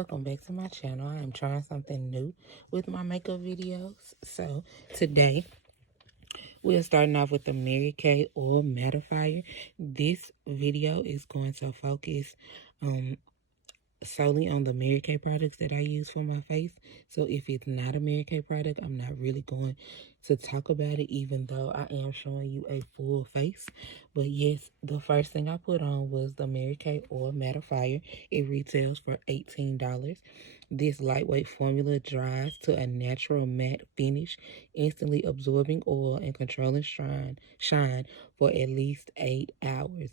welcome back to my channel. I am trying something new with my makeup videos. So today we're starting off with the Mary Kay Oil Mattifier. This video is going to focus solely on the Mary Kay products that I use for my face. So if it's not a Mary Kay product, I'm not really going to talk about it, even though I am showing you a full face. But yes, the first thing I put on was the Mary Kay Oil Mattifier. It retails for $18. This lightweight formula dries to a natural matte finish, instantly absorbing oil and controlling shine for at least 8 hours.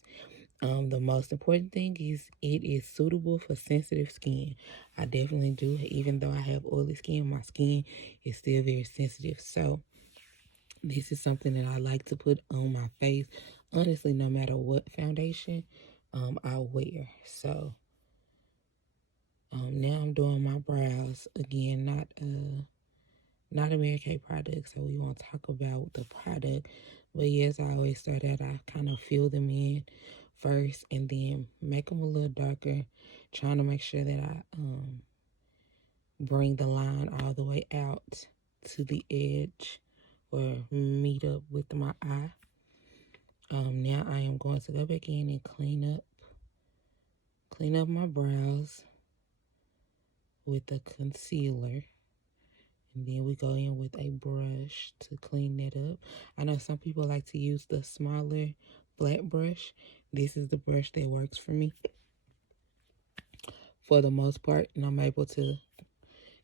The most important thing is it is suitable for sensitive skin. I definitely do. Even though I have oily skin, my skin is still very sensitive. So this is something that I like to put on my face. Honestly, no matter what foundation I wear. So now I'm doing my brows. Again, not a Mary Kay product, so we won't talk about the product. But yes, I always start out, I kind of fill them in first and then make them a little darker, trying to make sure that I bring the line all the way out to the edge or meet up with my eye. Now I am going to go back in and clean up my brows with the concealer. And then we go in with a brush to clean that up. I know some people like to use the smaller flat brush. This is the brush that works for me for the most part. And I'm able to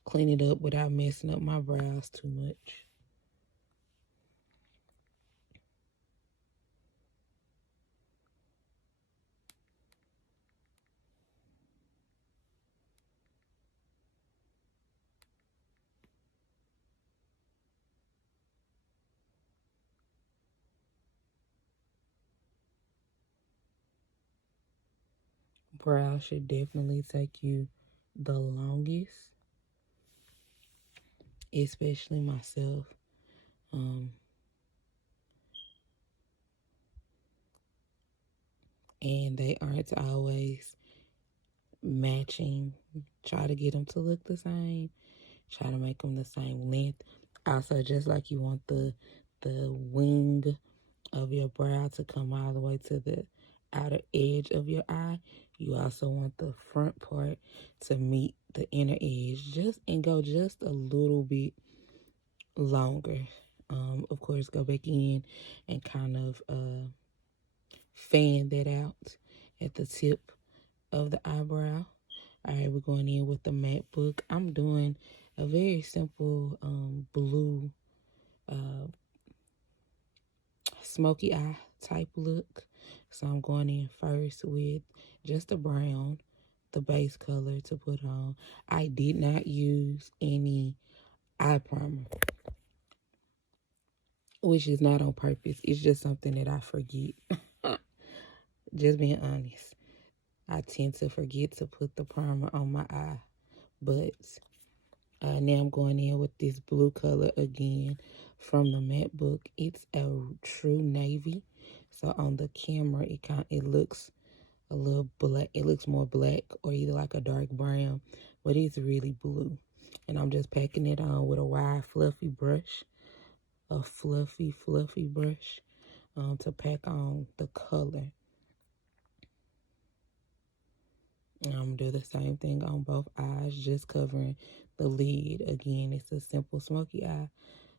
clean it up without messing up my brows too much. Brows should definitely take you the longest, especially myself. And they aren't always matching. Try to get them to look the same. Try to make them the same length. Also, just like you want the wing of your brow to come all the way to the outer edge of your eye, you also want the front part to meet the inner edge and go just a little bit longer. Of course, go back in and kind of fan that out at the tip of the eyebrow. All right, we're going in with the matte book. I'm doing a very simple blue smoky eye type look. So I'm going in first with just a brown, the base color to put on. I did not use any eye primer, which is not on purpose. It's just something that I forget. Just being honest. I tend to forget to put the primer on my eye. But now I'm going in with this blue color again from the matte book. It's a true navy. So on the camera, it looks a little black. It looks more black or either like a dark brown, but it's really blue. And I'm just packing it on with a wide, fluffy brush, a fluffy brush to pack on the color. And I'm going to do the same thing on both eyes, just covering the lid. Again, it's a simple smoky eye,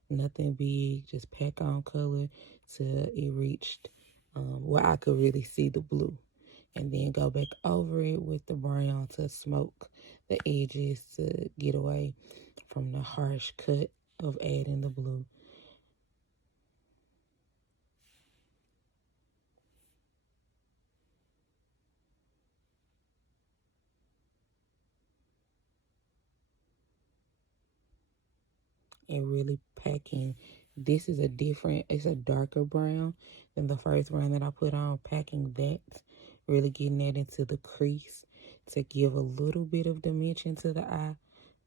nothing big, just pack on color till it reached where I could really see the blue. And then go back over it with the brown to smoke the edges to get away from the harsh cut of adding the blue. And really packing. This is it's a darker brown than the first brown that I put on. Packing that, really getting that into the crease to give a little bit of dimension to the eye.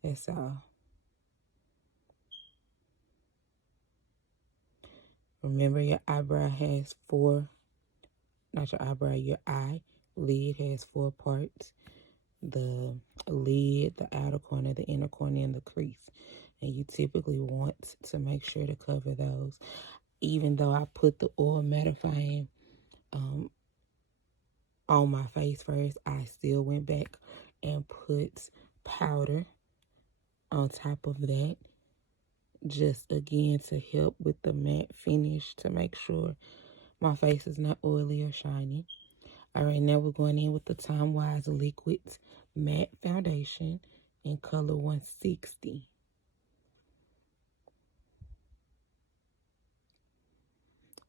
That's all. Remember, your eyebrow has your eyelid has 4 parts. the lid, the outer corner, the inner corner, and the crease. And you typically want to make sure to cover those. Even though I put the oil mattifying on my face first, I still went back and put powder on top of that, just again to help with the matte finish, to make sure my face is not oily or shiny. All right, now we're going in with the Timewise Liquid Matte Foundation in color 160.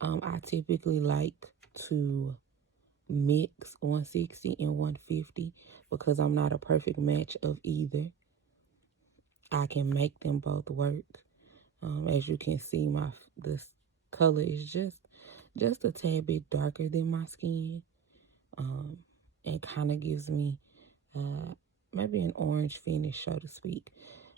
I typically like to mix 160 and 150 because I'm not a perfect match of either. I can make them both work. As you can see, this color is just a tad bit darker than my skin, and kind of gives me maybe an orange finish, so to speak,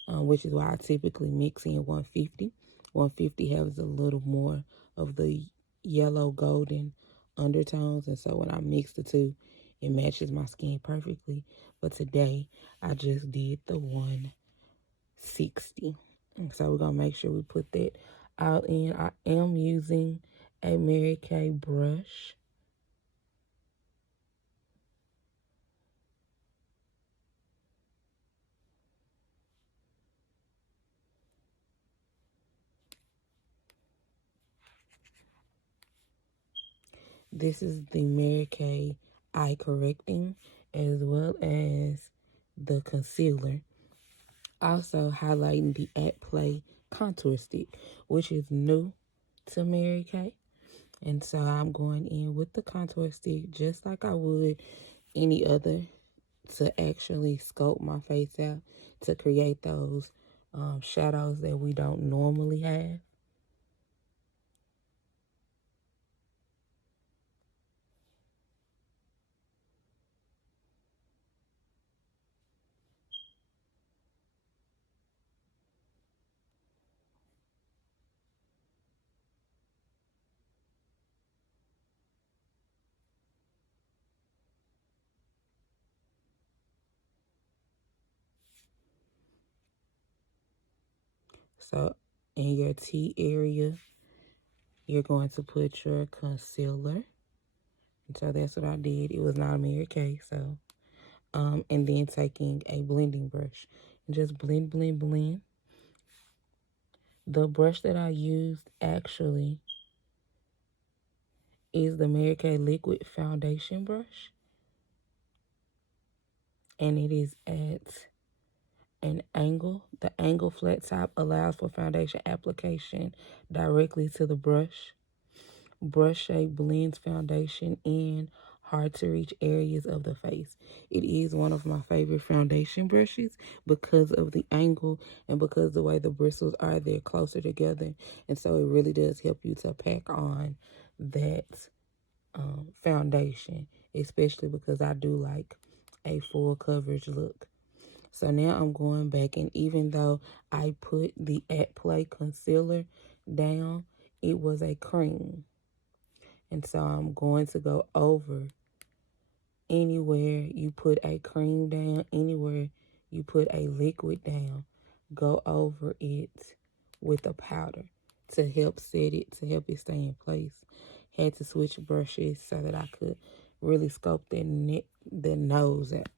which is why I typically mix in 150. 150 has a little more of the yellow golden undertones, and so when I mix the two, it matches my skin perfectly. But today, I just did the 160. So we're going to make sure we put that out in. I am using a Mary Kay brush. This is the Mary Kay Eye Correcting, as well as the concealer. Also highlighting the At Play contour stick, which is new to Mary Kay. And so I'm going in with the contour stick just like I would any other, to actually sculpt my face out, to create those shadows that we don't normally have. So in your T area, you're going to put your concealer. And so that's what I did. It was not a Mary Kay, so and then taking a blending brush and just blend, blend, blend. The brush that I used actually is the Mary Kay Liquid Foundation brush, and it is at an angle. The angle flat top allows for foundation application directly to the brush. Brush shape blends foundation in hard to reach areas of the face. It is one of my favorite foundation brushes because of the angle and because the way the bristles are, they're closer together. And so it really does help you to pack on that foundation, especially because I do like a full coverage look. So now I'm going back, and even though I put the At Play concealer down, it was a cream. And so I'm going to go over anywhere you put a cream down, anywhere you put a liquid down, go over it with a powder to help set it, to help it stay in place. Had to switch brushes so that I could really sculpt the nose out.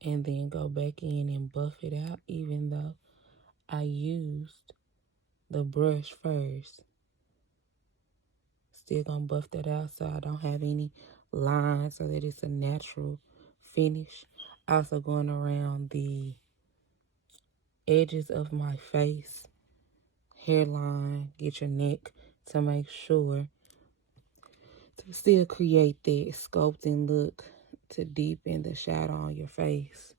And then go back in and buff it out, even though I used the brush first. Still gonna buff that out so I don't have any lines, so that it's a natural finish. Also going around the edges of my face, hairline, get your neck, to make sure to still create that sculpting look, to deepen the shadow on your face.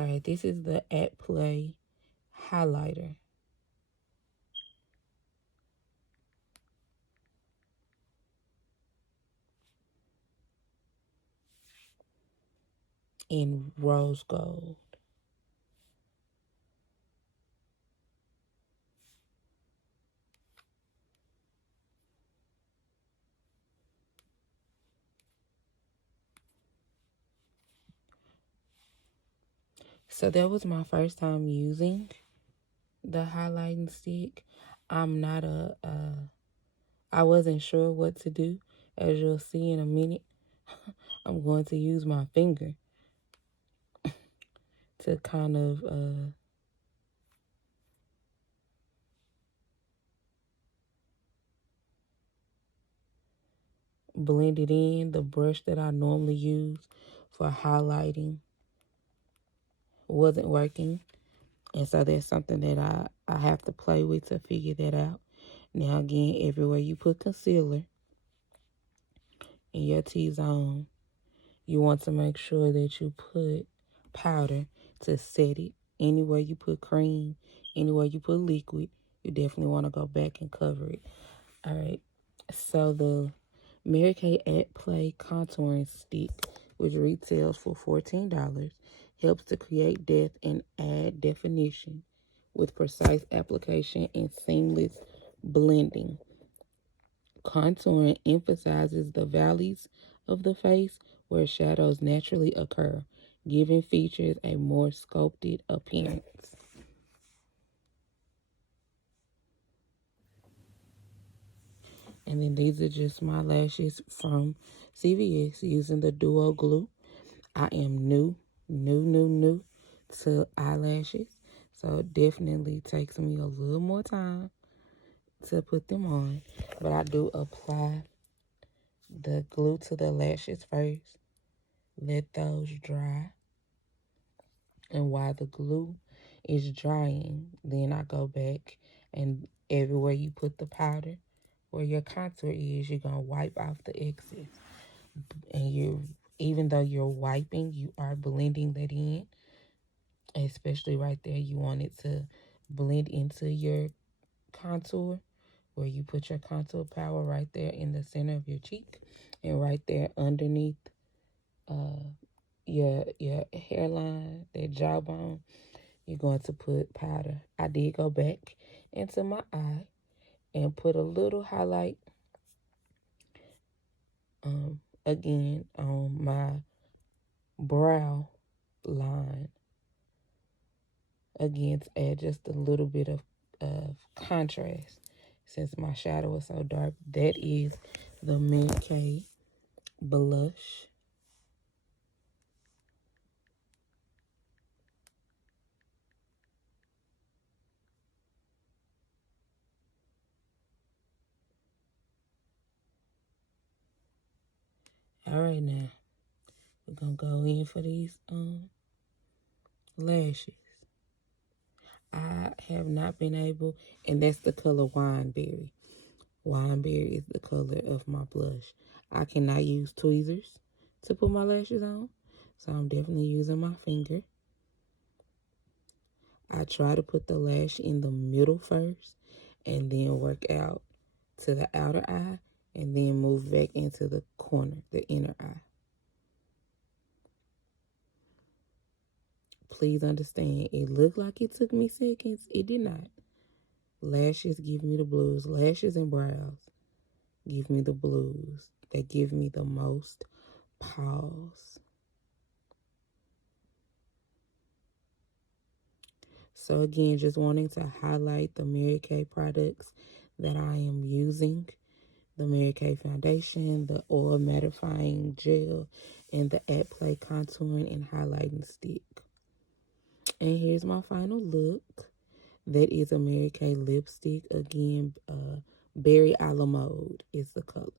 Alright, this is the At Play highlighter. In rose gold. So that was my first time using the highlighting stick. I'm not I wasn't sure what to do. As you'll see in a minute, I'm going to use my finger to kind of blend it in. The brush that I normally use for highlighting wasn't working. And so that's something that I have to play with to figure that out. Now again, everywhere you put concealer in your T-zone, you want to make sure that you put powder to set it. Anywhere you put cream, anywhere you put liquid, you definitely want to go back and cover it. All right. So the Mary Kay At Play contouring stick, which retails for $14, helps to create depth and add definition with precise application and seamless blending. Contouring emphasizes the valleys of the face where shadows naturally occur, giving features a more sculpted appearance. And then these are just my lashes from CVS using the Duo Glue. I am new to eyelashes. So it definitely takes me a little more time to put them on. But I do apply the glue to the lashes first. Let those dry. And while the glue is drying, then I go back and everywhere you put the powder, where your contour is, you're going to wipe off the excess. And even though you're wiping, you are blending that in. Especially right there, you want it to blend into your contour, where you put your contour powder right there in the center of your cheek, and right there underneath your hairline, that jawbone, you're going to put powder. I did go back into my eye and put a little highlight again on my brow line, again to add just a little bit of contrast since my shadow was so dark. That is the Mary Kay blush. All right, now we're gonna go in for these lashes. I have not been able, and that's the color Wineberry. Wineberry is the color of my blush. I cannot use tweezers to put my lashes on, so I'm definitely using my finger. I try to put the lash in the middle first and then work out to the outer eye and then move back into the corner, the inner eye. Please understand, it looked like it took me seconds. It did not. Lashes give me the blues. Lashes and brows give me the blues. They give me the most pause. So again, just wanting to highlight the Mary Kay products that I am using. The Mary Kay foundation, the oil mattifying gel, and the At Play contouring and highlighting stick. And here's my final look. That is a Mary Kay lipstick. Again, Berry a la Mode is the color.